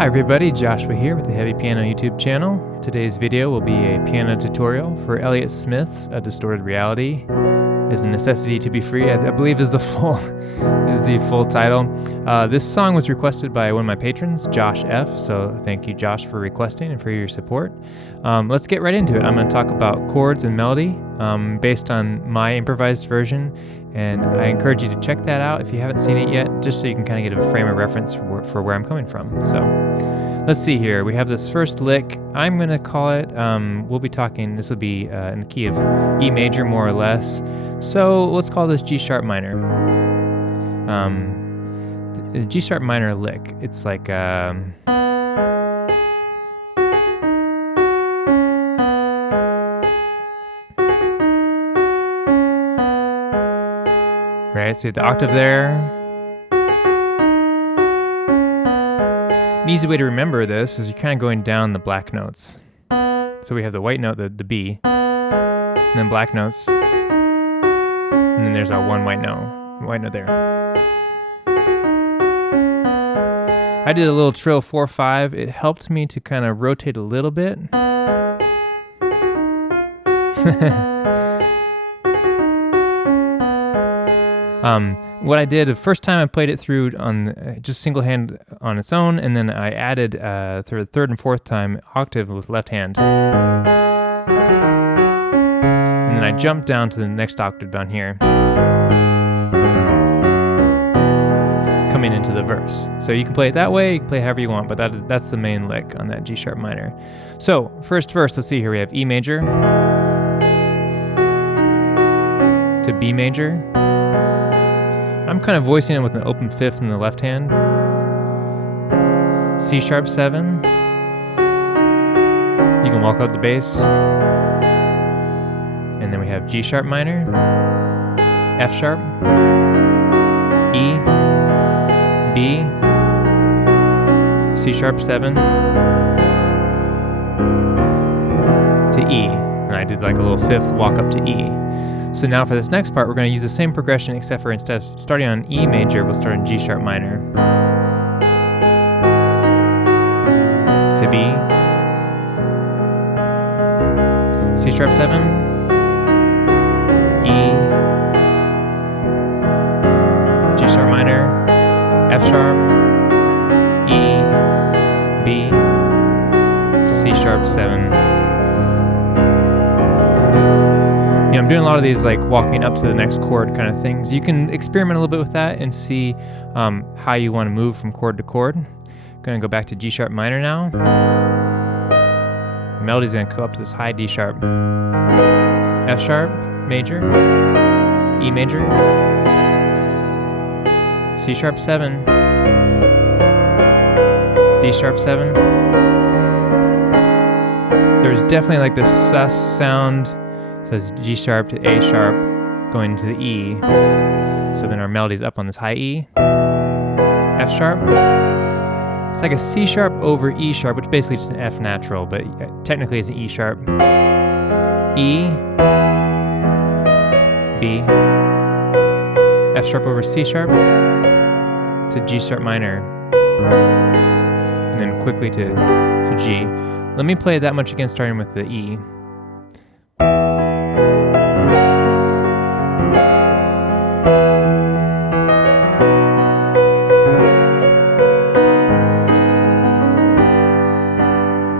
Hi everybody, Joshua here with the Heavy Piano YouTube channel. Today's video will be a piano tutorial for Elliott Smith's A Distorted Reality. Is a necessity to be free, I believe is the full title. This song was requested by one of my patrons, Josh F. So thank you, Josh, for requesting and for your support. Let's get right into it. I'm going to talk about chords and melody based on my improvised version, and I encourage you to check that out if you haven't seen it yet, just so you can kind of get a frame of reference for where I'm coming from. So let's see here. We have this first lick. I'm going to call it, we'll be talking, this will be in the key of E major more or less. So let's call this G sharp minor. The G sharp minor lick. It's like right, so you have the octave there. An easy way to remember this is you're kind of going down the black notes. So we have the white note, the B, and then black notes, and then there's our one white note there. I did a little trill 4/5. It helped me to kind of rotate a little bit. What I did the first time I played it through on just single hand on its own, and then I added through the third and fourth time octave with left hand. And then I jumped down to the next octave down here, coming into the verse. So you can play it that way, you can play however you want, but that's the main lick on that G sharp minor. So first verse, let's see here, we have E major to B major. I'm kind of voicing it with an open fifth in the left hand. C sharp 7. You can walk out the bass. And then we have G sharp minor, F sharp, E, B, C sharp 7 to E. And I did like a little fifth walk up to E. So now for this next part, we're going to use the same progression, except for instead of starting on E major, we'll start on G sharp minor to B, C sharp 7, E, G sharp minor, F sharp, E, B, C sharp 7. You know, I'm doing a lot of these like walking up to the next chord kind of things. You can experiment a little bit with that and see how you want to move from chord to chord. I'm going to go back to G sharp minor now. The melody's going to go up to this high D sharp, F sharp major, E major, C sharp 7, D sharp 7. There's definitely like this sus sound. So it's G sharp to A sharp going to the E. So then our melody's up on this high E. F sharp. It's like a C sharp over E sharp, which basically just an F natural, but technically it's an E sharp. E, B, F sharp over C sharp to G sharp minor, and then quickly to G. Let me play that much again, starting with the E.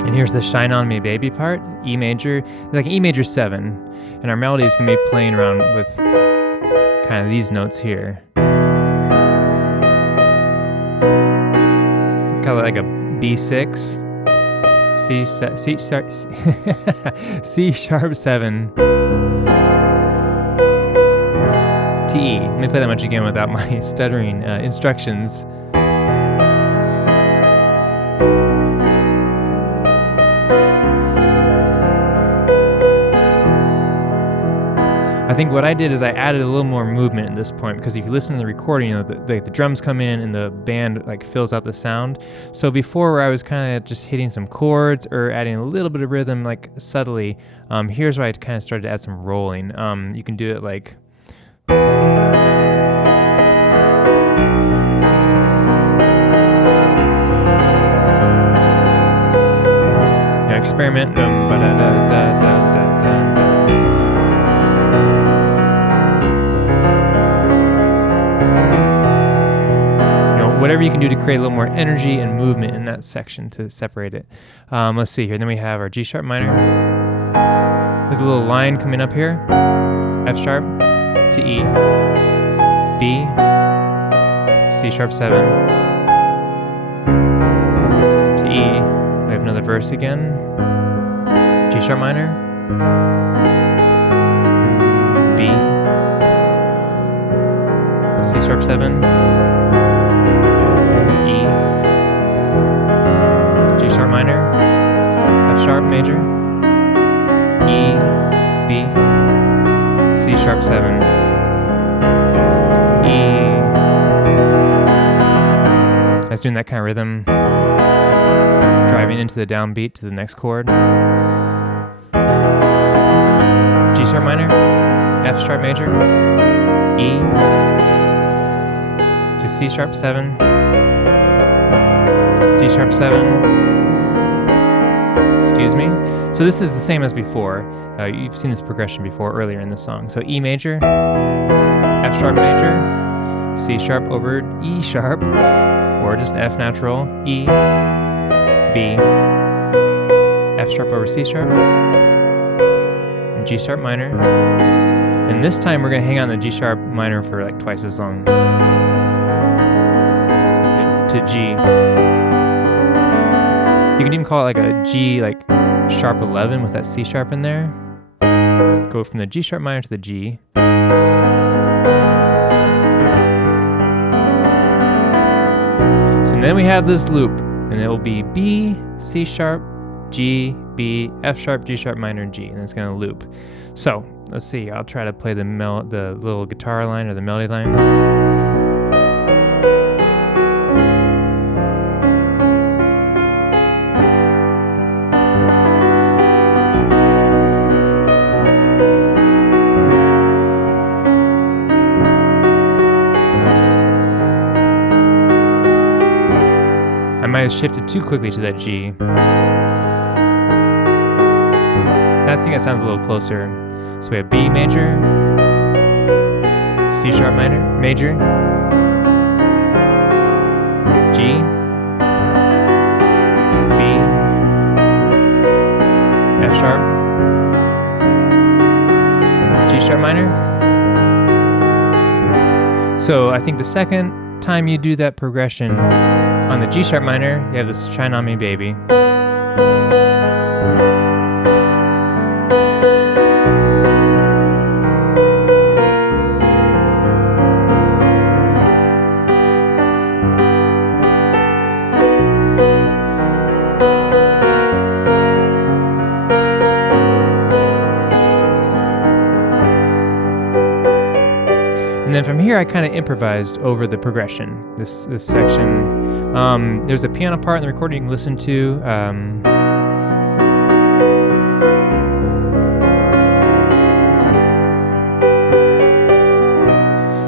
And here's the Shine On Me Baby part, E major, like an E major 7, and our melody is going to be playing around with kind of these notes here. Kind of like a B6, C sharp 7 to E. Let me play that much again without my stuttering instructions. I think what I did is I added a little more movement at this point, because if you listen to the recording, you know, the drums come in and the band like fills out the sound. So before, where I was kind of just hitting some chords or adding a little bit of rhythm like subtly, here's where I kind of started to add some rolling. You can do it like experiment. Ba-da-da-da-da-da-da-da. Whatever you can do to create a little more energy and movement in that section to separate it. Let's see here. Then we have our G sharp minor. There's a little line coming up here. F sharp to E, B, C sharp 7 to E. We have another verse again. G sharp minor, B, C sharp 7, E, G sharp minor, F sharp major, E, B, C sharp 7, E. I was doing that kind of rhythm, driving into the downbeat to the next chord. G sharp minor, F sharp major, E to C sharp 7, D sharp 7, excuse me. So this is the same as before. You've seen this progression before earlier in the song. So E major, F sharp major, C sharp over E sharp, or just F natural, E, B, F sharp over C sharp, and G sharp minor. And this time we're gonna hang on the G sharp minor for like twice as long. To G. You can even call it like a G, like sharp 11 with that C sharp in there. Go from the G sharp minor to the G. So then we have this loop, and it will be B, C sharp, G, B, F sharp, G sharp minor, G, and it's gonna loop. So let's see. I'll try to play the little guitar line or the melody line. I might have shifted too quickly to that G. I think that sounds a little closer. So we have B major, C sharp minor, major, G, B, F sharp, G sharp minor. So I think the second time you do that progression on the G sharp minor, you have this Shine On Me Baby. And then from here, I kind of improvised over the progression, this section. There's a piano part in the recording you can listen to.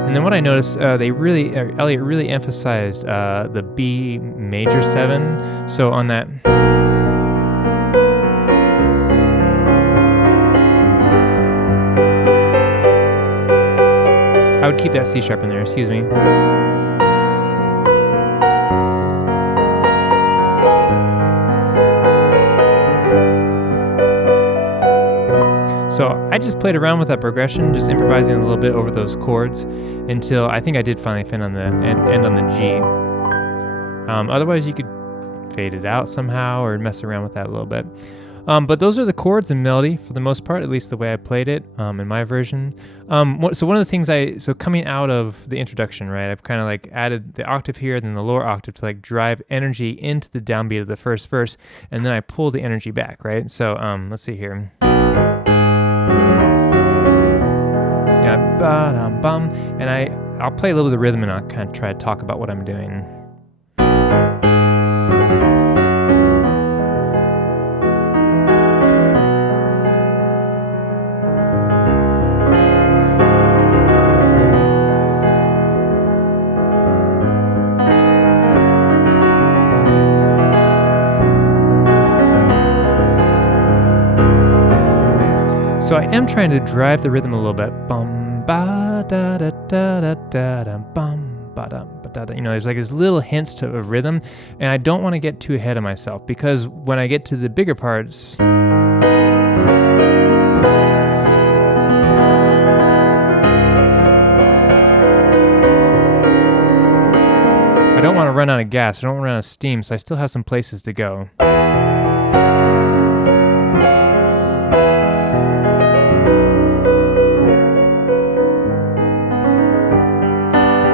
And then what I noticed, Elliott really emphasized the B major 7. So on that. I would keep that C sharp in there, excuse me. So I just played around with that progression, just improvising a little bit over those chords until I think I did finally end on the G. Otherwise you could fade it out somehow or mess around with that a little bit. But those are the chords and melody for the most part, at least the way I played it in my version. So one of the things coming out of the introduction, right, I've kind of like added the octave here, then the lower octave to like drive energy into the downbeat of the first verse, and then I pull the energy back, right? So let's see here. Yeah, ba-dum-bum, and I'll play a little bit of the rhythm and I'll kind of try to talk about what I'm doing. So I am trying to drive the rhythm a little bit. Bum ba da da da da da da bum ba da ba da da. You know, there's like this little hints of rhythm, and I don't want to get too ahead of myself, because when I get to the bigger parts, I don't want to run out of gas. I don't want to run out of steam, so I still have some places to go.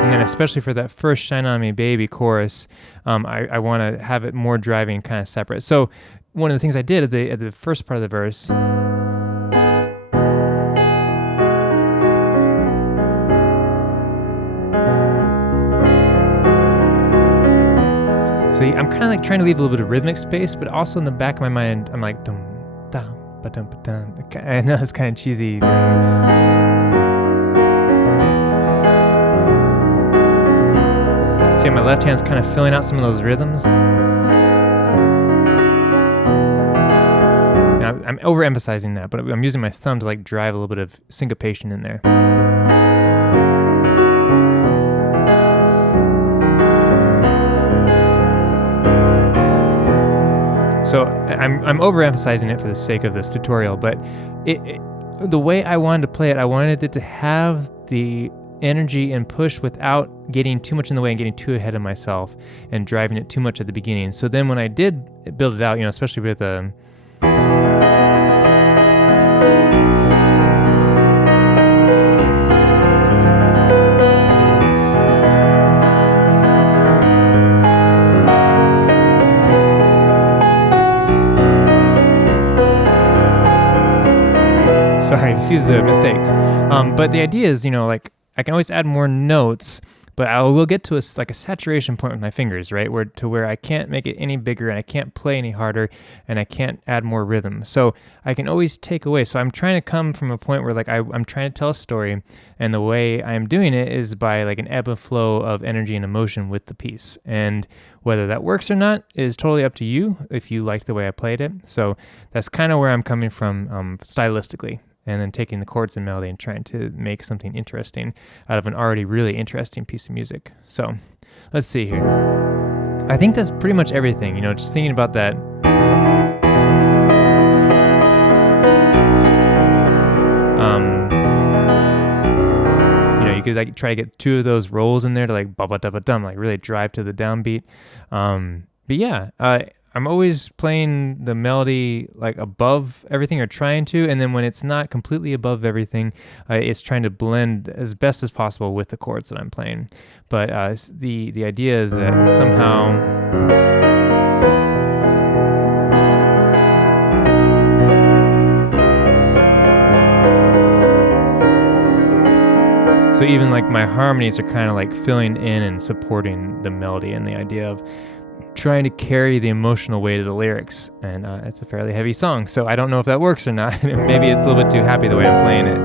And then especially for that first Shine On Me Baby chorus, I want to have it more driving, kind of separate. So one of the things I did at the first part of the verse, so I'm kind of like trying to leave a little bit of rhythmic space, but also in the back of my mind, I'm like, dum, dum, ba-dum, ba-dum. I know it's kind of cheesy. See, my left hand's kind of filling out some of those rhythms. Now, I'm overemphasizing that, but I'm using my thumb to like drive a little bit of syncopation in there. So I'm overemphasizing it for the sake of this tutorial, but the way I wanted to play it, I wanted it to have the energy and push without getting too much in the way and getting too ahead of myself and driving it too much at the beginning. So then when I did build it out, you know, especially with a sorry, excuse the mistakes. But the idea is, you know, like I can always add more notes, but I will get to a saturation point with my fingers, right? Where I can't make it any bigger and I can't play any harder and I can't add more rhythm. So I can always take away. So I'm trying to come from a point where like I'm trying to tell a story, and the way I'm doing it is by like an ebb and flow of energy and emotion with the piece. And whether that works or not is totally up to you if you like the way I played it. So that's kind of where I'm coming from stylistically. And then taking the chords and melody and trying to make something interesting out of an already really interesting piece of music. So let's see here. I think that's pretty much everything, you know, just thinking about that. You know, you could like try to get two of those rolls in there to like ba-ba-da-ba-dum, like really drive to the downbeat. But yeah, I'm always playing the melody like above everything, or trying to, and then when it's not completely above everything, it's trying to blend as best as possible with the chords that I'm playing. But the idea is that somehow so even like my harmonies are kind of like filling in and supporting the melody, and the idea of trying to carry the emotional weight of the lyrics. And it's a fairly heavy song, so I don't know if that works or not. Maybe it's a little bit too happy the way I'm playing it.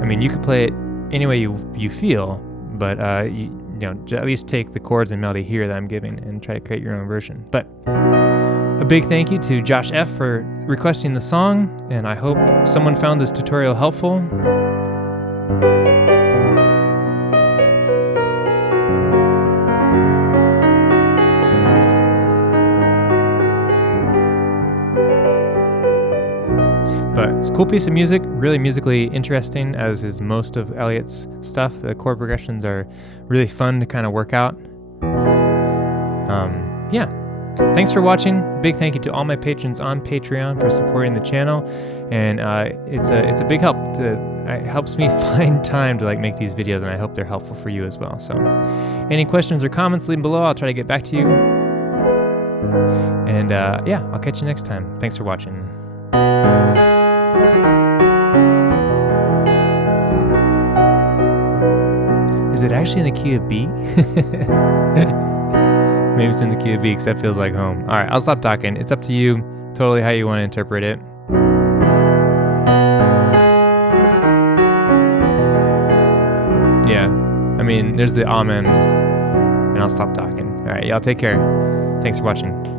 I mean, you could play it any way you feel, but you know, at least take the chords and melody here that I'm giving and try to create your own version. But a big thank you to Josh F. for requesting the song, and I hope someone found this tutorial helpful. But it's a cool piece of music, really musically interesting, as is most of Elliott's stuff. The chord progressions are really fun to kind of work out. Yeah. Thanks for watching. Big thank you to all my patrons on Patreon for supporting the channel, and it's a big help. It helps me find time to like make these videos, and I hope they're helpful for you as well. So, any questions or comments, leave them below. I'll try to get back to you. And yeah, I'll catch you next time. Thanks for watching. Is it actually in the key of B? Maybe it's in the key of B because that feels like home. All right, I'll stop talking. It's up to you, totally how you want to interpret it. Yeah, I mean, there's the amen, and I'll stop talking. All right, y'all take care. Thanks for watching.